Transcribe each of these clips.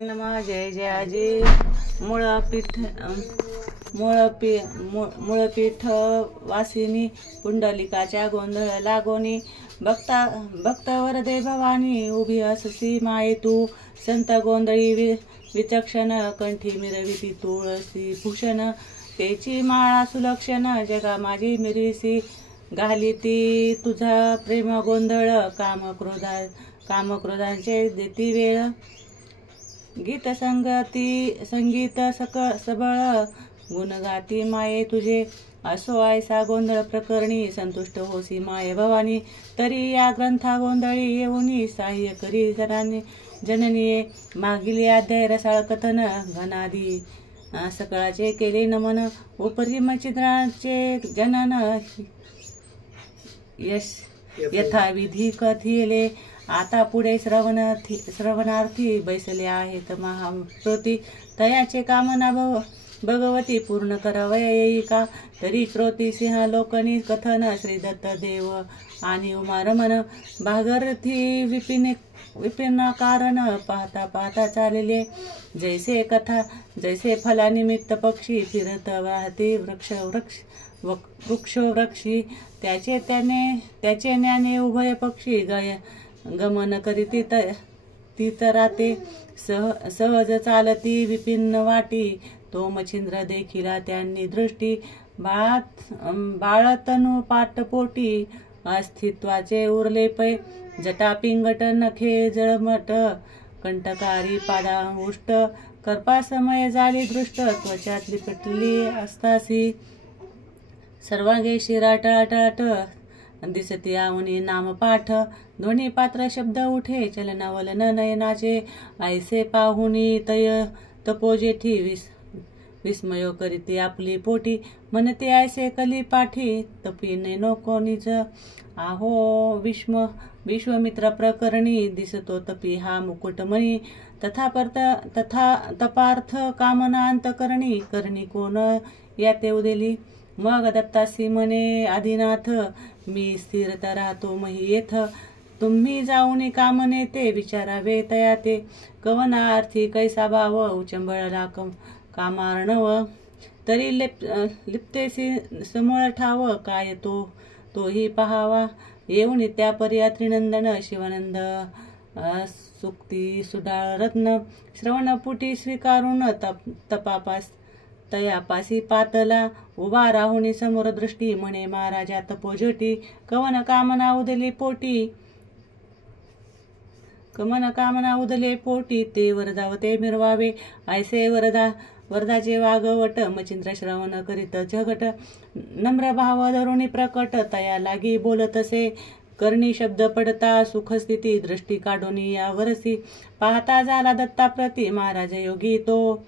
नमः जय जयाजी मूळपीठ वासिनी पुंडलिकाच्या गोंधळ लागोनी भक्त वरदे भवानी उभी अससी माये तू संत गोंधळी विचक्षण कंठी मिरविती तुळसी भूषण तेची माळा सुलक्षण जगा माझी मिरविसी घाली ती तुझा प्रेम गोंधळ कामक्रोधांचे देती वेळ गीत संगीत सबळ गुण गाती माये तुझे असो आयसा गोंधळ प्रकरणी संतुष्ट होसी माये भवानी तरी या ग्रंथा गोंधळी येऊनी सहाय्य करी जननीये मागील अध्याय रसाळ कथन घनादी सकळाचे केले नमन उपरी मचिद्राचे जनन यश यथाविधी कथिले आता पुढे श्रवणार्थी बैसले आहेत महाश्रोती तयाचे कामना भगवती पूर्ण करावया येई का तरी श्रोती सिंह लोकनी कथन श्री दत्त देव आणि उमा रमण भागरथी विपिन कारण पाहता पाहता चालले जैसे कथा जैसे फलानिमित्त पक्षी फिरत वाहते वृक्षी त्याचे ज्ञाने उभय पक्षी गमन करीती तीतराते सहज चालती विपिन वाटी तो मच्छिंद्र देखिला त्यांनी दृष्टी बाळतनु पाटपोटी अस्तित्वाचे उरले पै जटा पिंगट नखे जळमट कंटकारी पादा उष्ट कर्पासमय झाली दृष्ट त्वचात लिपटली असतासी सर्वांगे शिरा टळाटळाट दिसती आवनी नामपाठ दोन्ही पात्र शब्द उठे चलनावलन नयनाचे ऐसे पाहुनी तय तपोजेठी विस्मयो करीती आपली पोटी म्हणते ऐसे कली पाठी तपीने नको निज आहो विश्वमित्र प्रकरणी दिसतो तपी हा मुकुटमणी तपार्थ कामना अंतकरणी करणी कोण याते उदेली मग दत्तासी म्हणे आदिनाथ मी स्थिरता राहतो मही येथ तुम्ही जाऊन कामने ते विचारावे तया ते कवनार्थी कैसा भाव उचंबळला कामार्णव तरी लिप्तेसी समोर ठाव काय तोही पहावा येऊन त्या पर्या त्रिनंदन शिवानंद सुक्ती सुडाळ रत्न श्रवणपुटी स्वीकारून तपापास तयापासी पातला उभा राहुनी समोर दृष्टी म्हणे महाराजा तपोजटी कवन कामना उदले पोटी ते वरदावते मिरवावे ऐसे वरदाचे वागवट मचिंद्र श्रवण करीत झगट नम्र भाव धरुणी प्रकट तया लागी बोलतसे करणी शब्द पडता सुखस्थिती दृष्टी काढून या वरसी पाहता झाला दत्ताप्रती महाराज योगी तो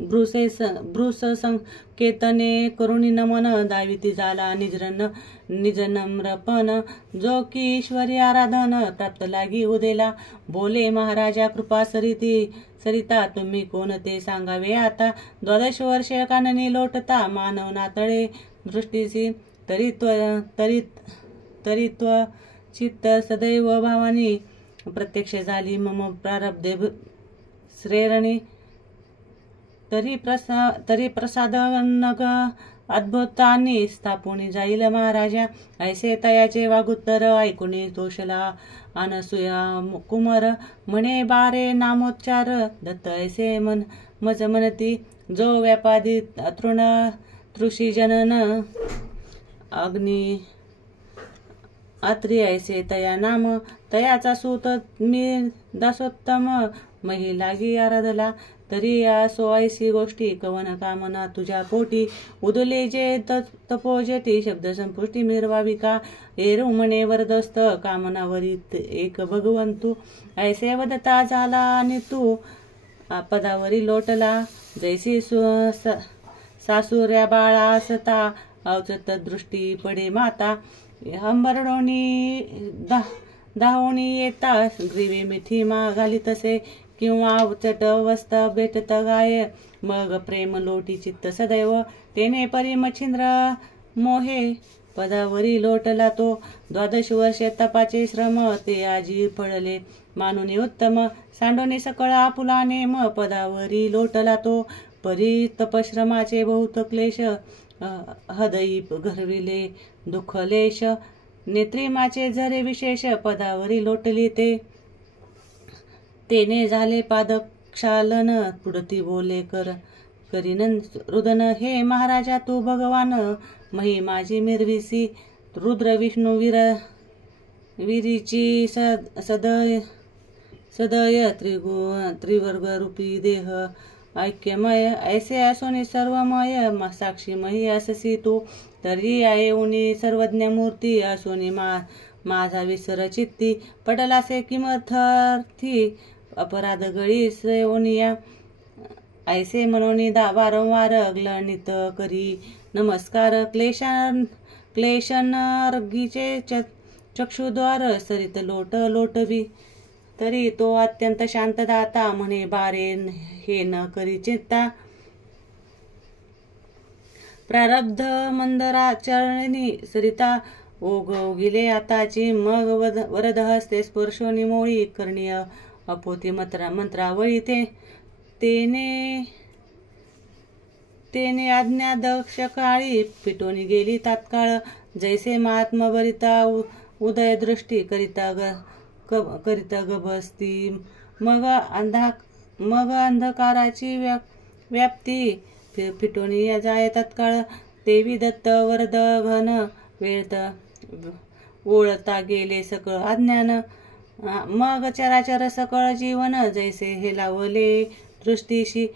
ब्रुस संकेतने करुणी नमन दाविती झाला निज नम्रपण जो की ईश्वरी आराधन प्राप्त लागी उदेला बोले महाराजा कृपा सरिता तुम्ही कोण ते सांगावे आता 12 वर्ष काननी लोटता मानव नातळे दृष्टीसी तरित्व चित्त सदैव भावानी प्रत्यक्ष झाली मम प्रारब्धे श्रेरणी तरी प्रसादनग अद्भुतांनी स्थापुनी जाईल महाराजा ऐसे तयाचे वागुत्तर ऐकुनी तोषला अनसुया कुमर म्हणे बारे नामोच्चार दत्त ऐसे मज म्हणती जो व्यापादी तृषी जनन अग्नी अत्री ऐसे तया नाम तयाचा सूत मी दासोत्तम महिलागी आराधला तरी या सोयसी गोष्टी कवन कामना तुझ्या पोटी उदले जे तपोजेती शब्द संपुष्टी मिरवावी का एरू म्हणे वरदस्त कामनावरीत एक भगवंतू ऐसे वदता झाला आणि तू पदावरी लोटला जैसी सासुऱ्या बाळा असता अवचत दृष्टी पडे माता हंबरडोनी दाहोणी येता ग्रीवे मिठी घाली तसे किंवा उचट वस्ता भेटत गाय मग प्रेम लोटी चित्त सदैव तेने परी मच्छिंद्र मोहे पदावरी लोटला तो 12 वर्षे तपाचे श्रम ते आजी पडले मानुनी उत्तम सांडोनी सकळ आपुलाने म पदावरी लोटला तो परी तपश्रमाचे बहुत क्लेश हृदयी घरविले दुःखलेश नेत्रिमाचे जरे विशेष पदावरी लोटली तेने झाले पादक्षालन पुढती बोले करीन रुदन हे महाराजा तू भगवान मही माझी मिरविसी रुद्र विष्णू वीरीची सदय त्रिवर्ग रूपी देह ऐक्यमय ऐसे असोनी सर्वमय साक्षीमयी अससी तू तरी आहे उनी सर्वज्ञ मूर्ती असोनी माझा विसर चित्ती पटलासे किमर्थी अपराध गळी श्रेयोनिया ऐसे मनोनी वारंवार ग्लनित करी नमस्कार क्लेशनर्गीचे चक्षुद्वार सरित लोटवी तरी तो अत्यंत शांत दाता म्हणे बारे हे न करी चित्ता प्रारब्ध मंदराचरणी सरिता ओगिले आताची मग वरद हस्ते स्पर्शोनी मोळी करणीय अपोती मंत्रावळी तेने आज्ञा दक्ष काळी पिटोनी गेली तात्काळ जैसे महात्मा बरिता उदय दृष्टी करिता गबसती मग अंधकाराची व्याप्ती फिटोनी जाय तत्काळ देवी दत्त वरद घन वेळत ओळता गेले सकळ अज्ञान मग चराचर सकळ जीवन जैसे हे लावले दृष्टीशी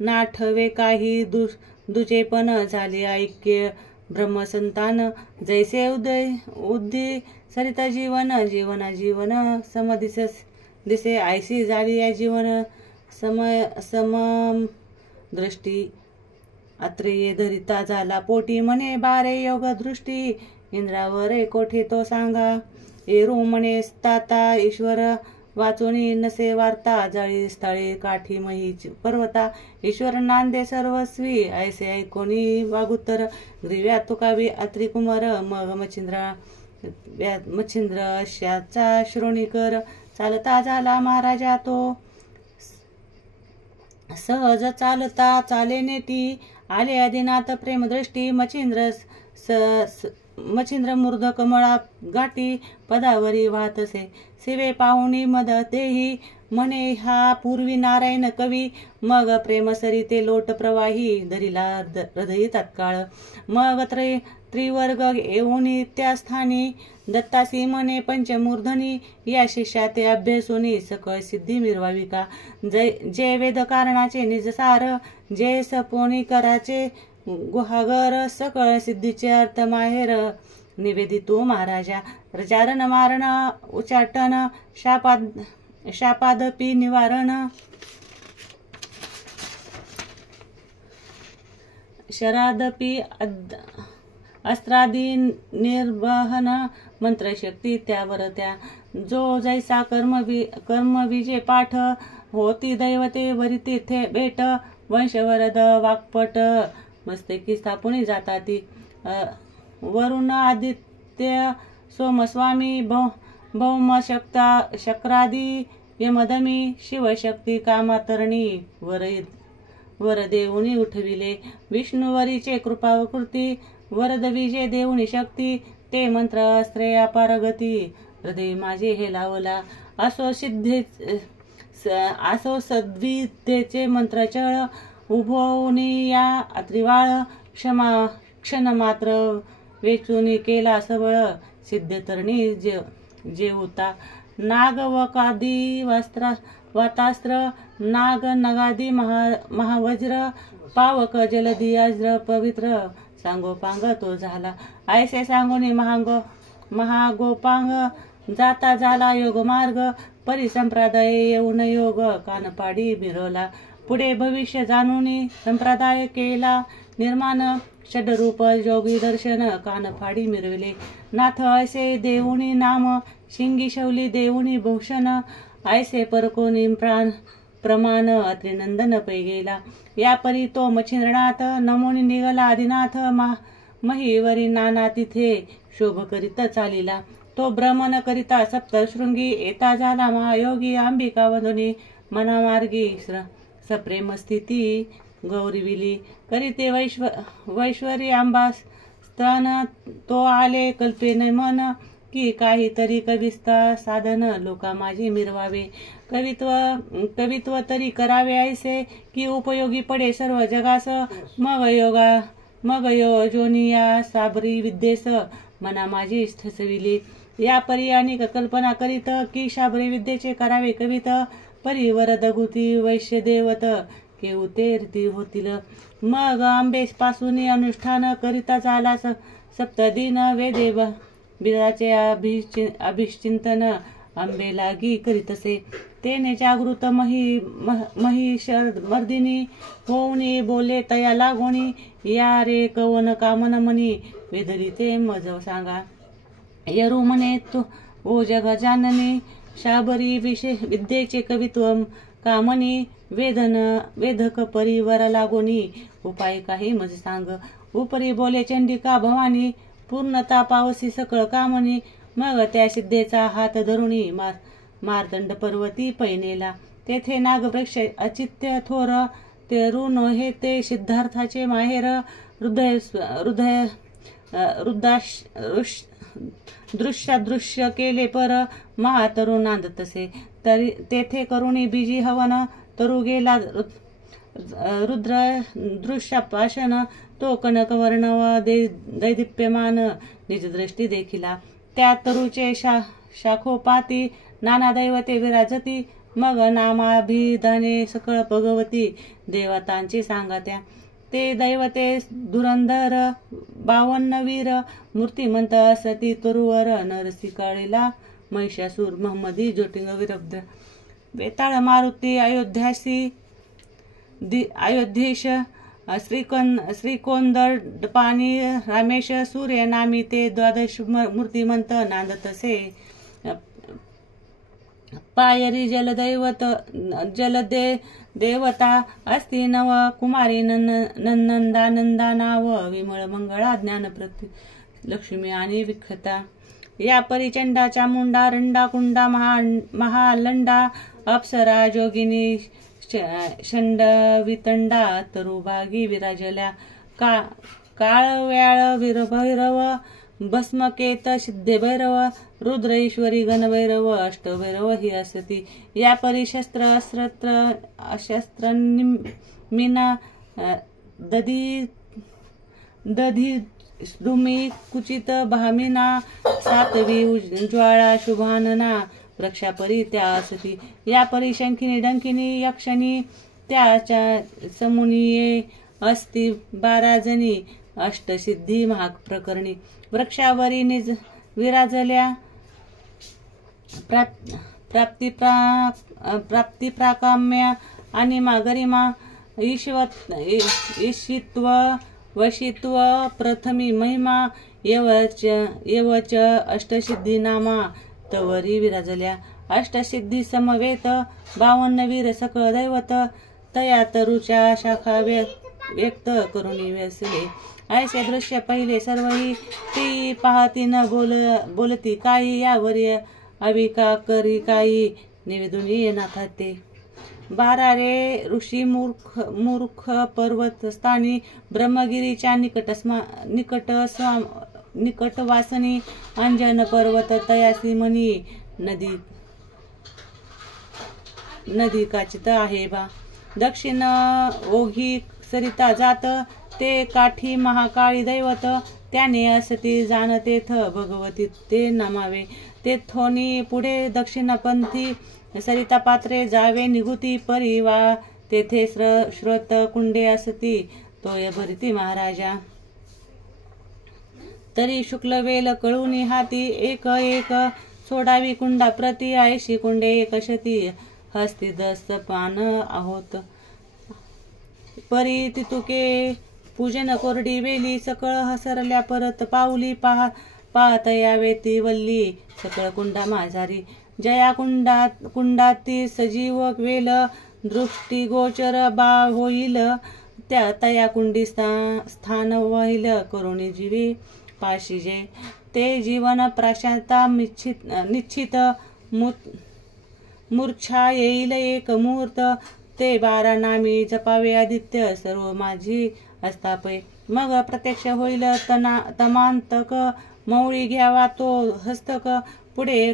नाठवे काही दुचेपण झाले ऐक्य ब्रह्मसंतान जैसे उद्दी सरिता जीवन सम दिसे ऐसी झाली या जीवन सम दृष्टी अत्रेय धरिता झाला पोटी म्हणे बारे योग दृष्टी इंद्रावरे कोठे तो सांगा एरू म्हणे ताता ईश्वर वाचोनी नसे वार्ता जाळी स्थळे काठी मही पर्वता ईश्वर नांदे सर्वस्वी ऐसे ऐकोनी वागुत्तर ग्रीव्या तुकावी अत्रिकुमार मग मच्छिंद्र अशाचा श्रोणीकर चालता झाला महाराजा तो सहज चालता चाले नेटी आले आदिनाथ प्रेमदृष्टी मच्छिंद्र मूर्ध कमळा गाठी पदावरी वाहतसे शिवे पाहुणी मदतेही म्हणे हा पूर्वी नारायण कवी मग प्रेमसरी ते लोट प्रवाही धरिला हृदयी तत्काळ मग त्रिवर्ग येऊनी त्या स्थानी दत्तासी म्हणे पंचमूर्धनी या शिष्या ते अभ्यासोनी सकळ सिद्धी मिरवावी का जे वेद कारणाचे निजसार जे सपोनी कराचे गुहागर सकळ सिद्धीचे अर्थ माहेर निवेदितो महाराजा प्रचारण मारण उच्चाटन शापादपी निवारण शरादपी अस्त्रादी निर्वहन मंत्रशक्ती त्यावर त्या जो जैसा कर्मविजे पाठ होती दैवते वरी तीर्थे भेट वंशवरद वाक्पट मस्तकी स्थापुनी जाता ती वरुण आदित्य सोमस्वामी भौम शक्रादी यमदमी शिवशक्ती कामातरणी वरदेऊनी उठविले विष्णुवरीचे कृपाकृती वरद विजय देऊनी शक्ती ते मंत्र श्रेया पारगती हृदय माझे हे लावला असो सद्विद्येचे मंत्रचळ उभवनी या त्रिवाळ क्षण मात्र वेचूनी केला सबळ सिद्धतरणी जेवता नाग वकादी वातास्त्र नाग नगादी महावज्र पावक जलदी अज्र पवित्र सांगोपांग तो झाला ऐसे सांगोनी महागोपांग जाता झाला योग मार्ग परिसंप्रदाय येऊन योग कानपाडी मिरवला पुढे भविष्य जाणूनी संप्रदाय केला निर्माण षडरूप योगी दर्शन कानफाडी मिरविले नाथ ऐसे देऊनी नाम शिंगी शौली देऊनी भूषण ऐसे परकोनी प्रमाण अत्रिनंदन पै गेला या परी तो मच्छिंद्रनाथ नमोनी निघाला आदिनाथ महिवरी नाना तिथे शोभ करीत चालिला तो भ्रमण करिता सप्तशृंगी येता झाला महायोगी अंबिका वंदनी मनामार्गी सप्रेम स्थिती गौरीविली करीते वैश्वरी आंबा स्तन तो आले कल्पेने मन की काहीतरी कविस्ता साधन लोका माझे मिरवावे कवित्व तरी करावे ऐसे की उपयोगी पडे सर्व जगास मग योजोनिया साबरी विद्येस मना माझी ठसविली या परी अनेक कल्पना करीत की शाबरी विद्येचे करावे कवित परी वरदगुती वैश्य देवत केवते रीती होतील मग आंबेस पासून अनुष्ठान करिता झाला सप्तदिन वेदे बिराचे अभिचिंतन आंबे लागी करीतसे तेने जागृत महिषमर्दिनी होऊनी बोले तया लागोनी या रे कवन कामन मनी वेदरिते मज सांगा यरु म्हणे तो ओ जग जाननी शाबरी विद्येचे कवित्व कामनी वेदक परिवर लागोनी उपाय काही मज सांग उपरी बोले चंडिका भवानी पूर्णता पावसी सकळ कामनी मग त्या सिद्धेचा हात धरुणी मार्तंड पर्वती पैनेला तेथे नागवृक्ष अचित्य थोर ते ऋण हे ते सिद्धार्थाचे माहेर दृश्य केले पर महातरुण नांदतसे तरी तेथे करुणी बीजी हवन तरु गेला रुद्र दृश्यपाशन तो कनकवर्ण व दैदिप्यमान निजदृष्टी देखिला त्या तरुचे शाखोपाती नाना दैवते विराजती मग नामाभिधाने सकळ भगवती देवतांची सांगत्या ते दैवते धुरंधर 52 वीर मूर्तिमंत असती तरुवर नरसिकाळीला महिषासूर महम्मदी ज्योतिंग विरब्ध वेताळ मारुती अयोध्येश श्रीकोंदर पाणी रामेश सूर्य नामी ते 12 मूर्तिमंत नांदतसे पायरी देवता असती नव कुमारी नंदा नाव विमळ मंगळा ज्ञानप्रती लक्ष्मी आणि विख्याता या परिचंडा चामुंडा रंडा कुंडा महालंडा अप्सरा जोगिनी षंड वितंडा तरुभागी विराजल्या काळव्याळ वीरभैरव भस्मकेत सिद्धे भैरव रुद्र ईश्वरी गणभैरव अष्टभैरव ही असती या परी शस्त्र मीना दधी श्रुमी कुचित भामिना सातवी ज्वाळा शुभानना वृक्षापरी त्या असती या परी शंखिनी डंकिनी यक्षिणी त्याच्या समुनिये असती 12 जणी अष्टसिद्धी महाग प्रकरणी वृक्षावरी निज विराजल्या प्राप्ती प्राकाम्य आणि गरिमा ईशित्व वशित्व प्रथमी महिमा यवच अष्टसिद्धी नामा तवरी विराजल्या अष्टसिद्धी समवेत 52 वीर सकळ दैवत तया तरुच्या शाखा व्यक्त करुणी व्यसले ऐसे दृश्य पहिले सर्वही ती पाहती न बोलती काही यावरी अविका करी काही निवेदून येणार ते 12 रे ऋषी मूर्ख पर्वत स्थानी ब्रह्मगिरीच्या निकट वासनी अंजन पर्वत तयासी मनी नदी काचित आहे बा दक्षिण ओघी सरिता जात ते काठी महाकाळी दैवत त्याने असती जाणतेथ भगवती ते नमावे ते थोनी पुढे दक्षिणपंथी सरिता पात्रे जावे निघुती परिवा तेथे श्रोत कुंडे असती तोय भरती महाराजा तरी शुक्लवेल कळूनी हाती एक सोडावी कुंडा प्रति 80 कुंडे एकशती हस्ती 10 पान आहोत परी तितुके पूजन कोरडी वेली सकळ हसरल्या परत पाऊली पाहत यावे ती वल्ली सकळ कुंडा माझारी जया कुंडाती सजीव वेल दृष्टी गोचर बा होईल त्या तया कुंडी स्थान होईल करुणी जीवी पाशीजे ते जीवन प्राशांता निश्चित मूर्छा येईल एक मुहूर्त, ते 12 नामी जपावे आदित्य सर्व माझी अस्तापे. मग प्रत्यक्ष होईल तमांतक, मौळी घ्यावा तो हस्तक, पुढे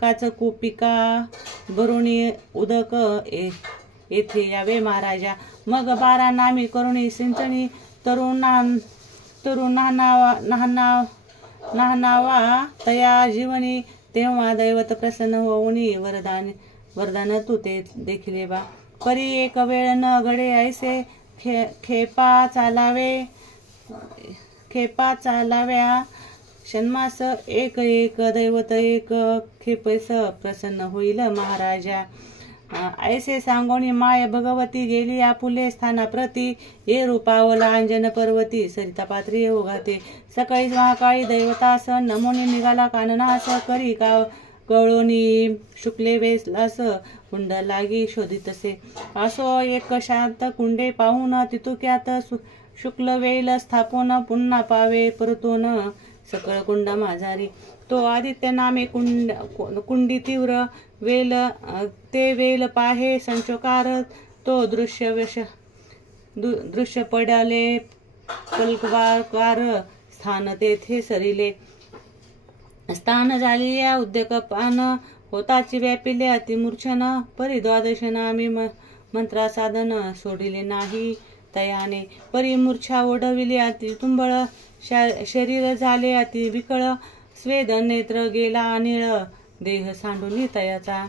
काचकुपिका भरुणी उदक, येथे यावे महाराजा. मग 12 नामी करुणी सिंचणी, तरुण नाहनावा तया जीवनी, तेव्हा दैवत प्रसन्न होऊनी वरदान तू ते देखिले बा. परी एक वेळ न घडे ऐसे, खेपा चालाव्या षण्मास, एक दैवत एक खेपेस प्रसन्न होईल महाराजा. ऐसे सांगोनी माय भगवती गेली आपुले स्थानाप्रती, ये रूपावला अंजन पर्वती सरिता पात्री ओघाते. सकाळी महाकाळी दैवतास नमोनी निघाला काननास, करी कवळोनी शुक्ले वेसलास कुंड लागी शोधितसे. असो एक शांत कुंडे पाहून तितुक्यात शुक्ल वेल स्थापून, पुन्हा पावे परतून सकळ कुंड माझारी. तो आदित्य नामे कुंडी तीव्र वेल, ते वेल पाहे संचोकार, तो दृश्य पडाले पलकवार, स्थान तेथे सरिले. स्थान झाली या उद्योगपान, होताची व्यापिले अतिमूर्छन, परी 12 नामी मंत्रा साधन सोडिले नाही तयाने. परी मूर्छा ओढविली अति तुंबळ, शरीर झाले अति विकळ, स्वेद नेत्र गेला अनिळ, देह सांडून तयाचा.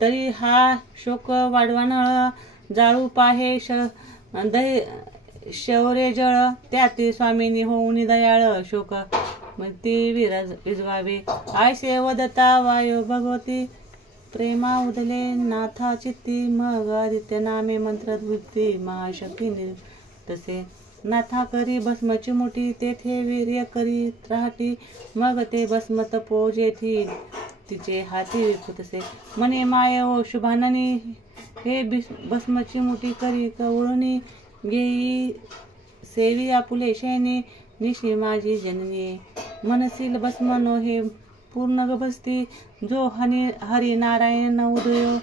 तरी हा शोक वाढवानळ, जाळू पाहे शौर्य जळ, त्याती स्वामीनी होऊन दयाळ, शोक ती विजवावे. आयसे वदता वायो भगवती, प्रेमा उदले नाथा चित्ती, मग आदित्य नामे मंत्रद्वृत्ती, महाशक्ती तसे. नाथा करी भस्मची मुठी, तेथे वीर्य करी त्राटी, मग ते भस्म तपो जेथी, तिचे हाती विपुतसे. मने माय ओ शुभाननी, हे भस्मची मुठी करी कवळुनी, घेई सेवी आपुले शयनी, निशी माझी जननी. मनसील भस्म नो हे पूर्ण गभस्ती, जो हरी नारायण उदयो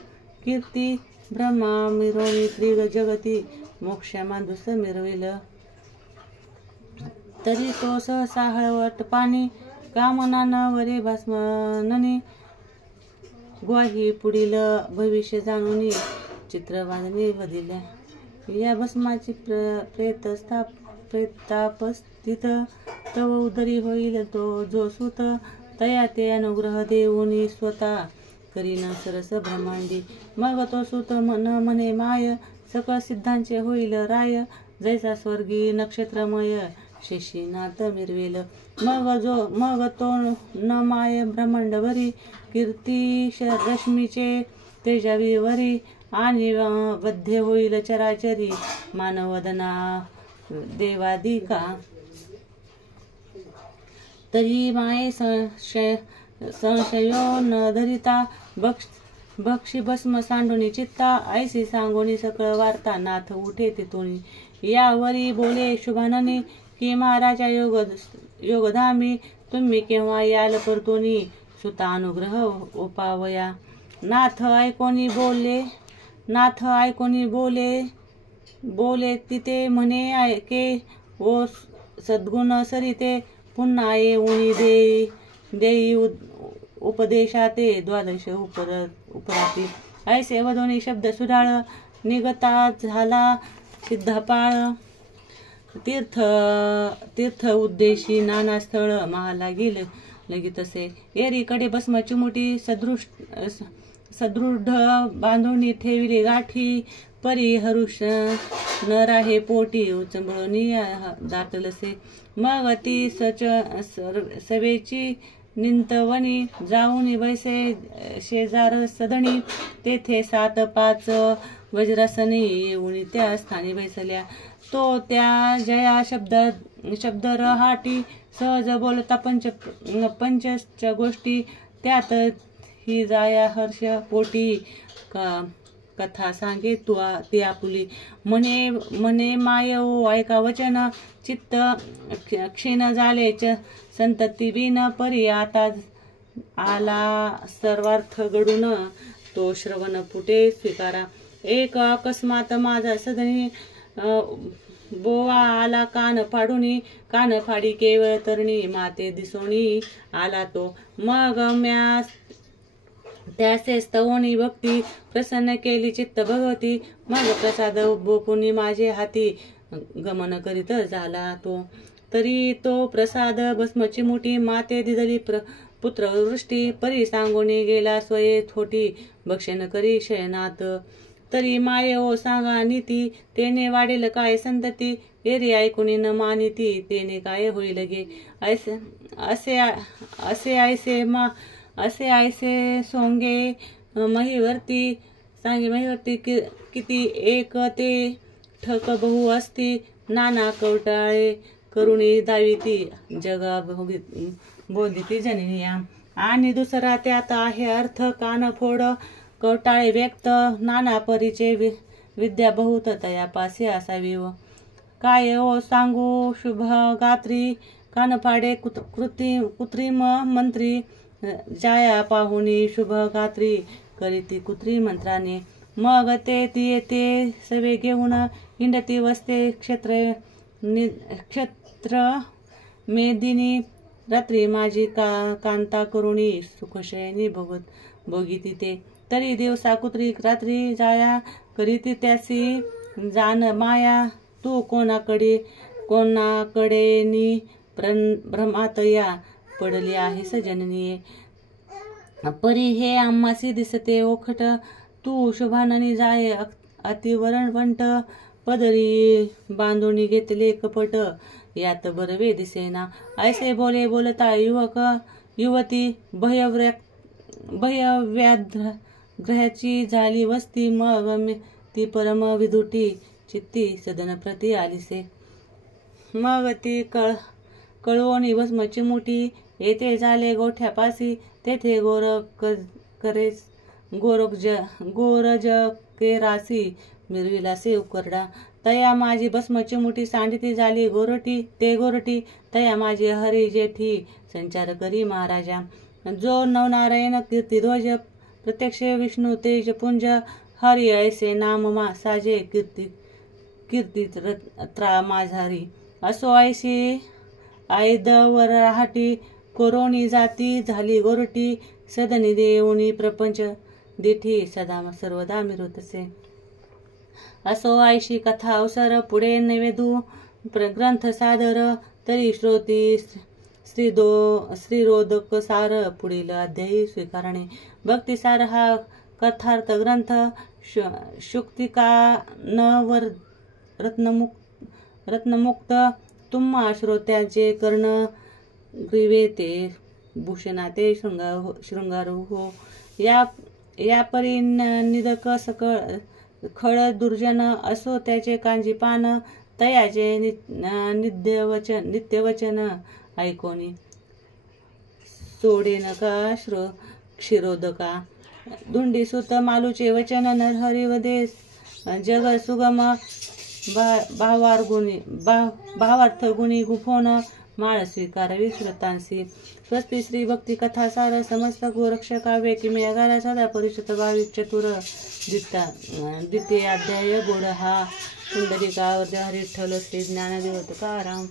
कीर्ती, ब्रह्मा मिरवणी त्रिग जगती, मोक्ष माधुस मिरविल. तरी तो सहसा हळवट पाणी, कामना न वरे भास्मननी, ग्वाही पुढील भविष्य जाणूनी, चित्र बांधणी बदिल्या. या भस्माची प्रेतापस्थित, तव उदरी होईल तो जो सूत, तया ते अनुग्रह देऊनी स्वतः करीन सरस ब्रह्मांडी. मग तो सूत म्हणे माय, सकळ सिद्धांचे होईल राय, जैसा स्वर्गी नक्षत्रमय, शेषीनाथ मिरवेल. मग तो न माय ब्रह्मांड भरी, कीर्ती रश्मीचे तेजावी वरी, आणि वध्य होईल चराचरी, मानवदना देवादिका. तरी माये संशयो न धरिता, भक्षी भस्म सांडूनी चित्ता, ऐसी सांगोनी सकळ वार्ता, नाथ उठे तिथून. यावरी बोले शुभाननी, की महाराजा योगधामी, तुम्ही केव्हा याल परतोनी, सुता अनुग्रह उपावया. नाथ ऐकोनी बोले तिथे म्हणे ऐके, ओ सद्गुण सरिते, पुन्हा येऊनी देई उपदेशाते 12 उपराती. ऐसे वधोनी शब्द सुडाळ, निगता झाला सिद्धपाळ. तीर्थ उद्देशी नाना स्थळ, महाला गेल लगीतसे. एरीकडे भस्मची मुठी सदृढ बांधून ठेविली गाठी, परी हरुष न राहे पोटी, उचंबळूनी दाटलसे. मग ती सवेची निंतवणी, जाऊन बैसे शेजार सदणी, तेथे 7-5 वज्रासनी, येऊन त्या स्थानी बैसल्या. तो त्या जया शब्द रहाटी, सहज बोलता पंच गोष्टी, त्यात ही जाया हर्ष पोटी. कथा सांगे ती आपुली. म्हणे म्हणे माय ओ ऐका वचन, चित्त क्षीण झाले संतती बिन, परी आता आला सर्वार्थ घडून, तो श्रवण फुटे स्वीकारा. एक अकस्मात माझा सदनी बोवा आला कान फाडूनी, कान फाडी केवळ तरणी माते दिसोणी आला तो. मग म्या त्यासे स्तवोनी भक्ती, प्रसन्न केली चित्त भगवती. मग प्रसाद बोपुनी माझे हाती, गमन करीत झाला तो. तरी तो प्रसाद भस्मची मुठी, माते दिदली पुत्रवृष्टी. परी सांगोनी गेला स्वये थोटी, भक्षण करी शयनात. तरी माये ओ सांगा नीती, तेने वाढेल काय संतती. एरी ऐकुनी न मानिती, तेने काय होईल गे. असे ऐसे सोंगे महिवर्ती, सांगे महिवर्ती किती एक ते ठक बहु असती. नाना कवटाळे करुणी दाविती, जगा बोधिती जननिया. आणि दुसरा त्यात आहे अर्थ, कान फोड कवटाळे व्यक्त. नाना परीचे विद्या बहुत, तयापासे असावी. काय ओ सांगू शुभ गात्री, कानफाडे कृत्रिम मंत्री. जाया पाहुणी शुभ गात्री, करीती कृत्रिम मंत्राने. मग ते सवे घेऊन हिंडती वसते क्षेत्र मेदिनी. रात्री माझी कांता करुणी, सुखशयनी भोगिती ते. तरी दिवसा कुत्री रात्री जाया, करीती त्यासी जाण माया. तू कोणाकडे भ्रमात या पडली आहेस जननीये. परी हे आम्हासी दिसते ओखट, तू शुभाननी जाय अतिवरणवंट. पदरी बांधून घेतले कपट, यात बरवे दिसेना. ऐसे बोलता युवक युवती, भयव्याघ्राची झाली वस्ती. मग ती परम विधुटी चित्ती, सदन प्रती आलीसे. मग ती कळवणी भस्मची मुठी, येथे झाले गोठ्यापासी. तेथे गोरज केरासी, मिरविलासे उकरडा. तया माझी भस्मची मुठी, सांडिती झाली गोरटी. तया माझी हरी जेठी, संचार करी महाराजा. जो नवनारायण कीर्तिध्वज, प्रत्यक्ष विष्णू तेज पुंज. हरी ऐसे नाम साजे, कीर्ती त्रा माझारी. असो ऐशी आयदवराहाटी, कोरोनी जाती झाली गोरटी. सदनी देऊनी प्रपंच दिठी, सदा सर्वदा मिरुतसे. असो ऐशी कथा अवसर, पुढे नैवेदू ग्रंथ सादर. तरी श्रोती श्रीरोधक सार, पुढील अध्यायी स्वीकारणे. भक्तिसार हा कथार्थ ग्रंथ, शुक्तिका नवर रत्नमुक्त. तुम्हा श्रोत्याचे कर्ण ग्रीवे ते भूषणाते शृंगारू हो. या परी निदक सकळ खळ दुर्जन, असो त्याचे कांजी पान. तयाचे नित्यवचन ऐकोनी, सोडे नका क्षीरोदका. धुंडीसुत मालूचे वचन, नरहरी वदे जग सुगम. भावार्थ गुणी गुफोन, माळ स्वीकारावी श्रोतांसी. स्वस्ती श्री भक्ती कथा सार, समस्त गोरक्ष काव्य किमयागार. सदा परिषद 22 चतुर, द्वितीय अध्याय गोड हा. पुंडलिकावर हरिठ्ठल श्री ज्ञानदेव तुकाराम.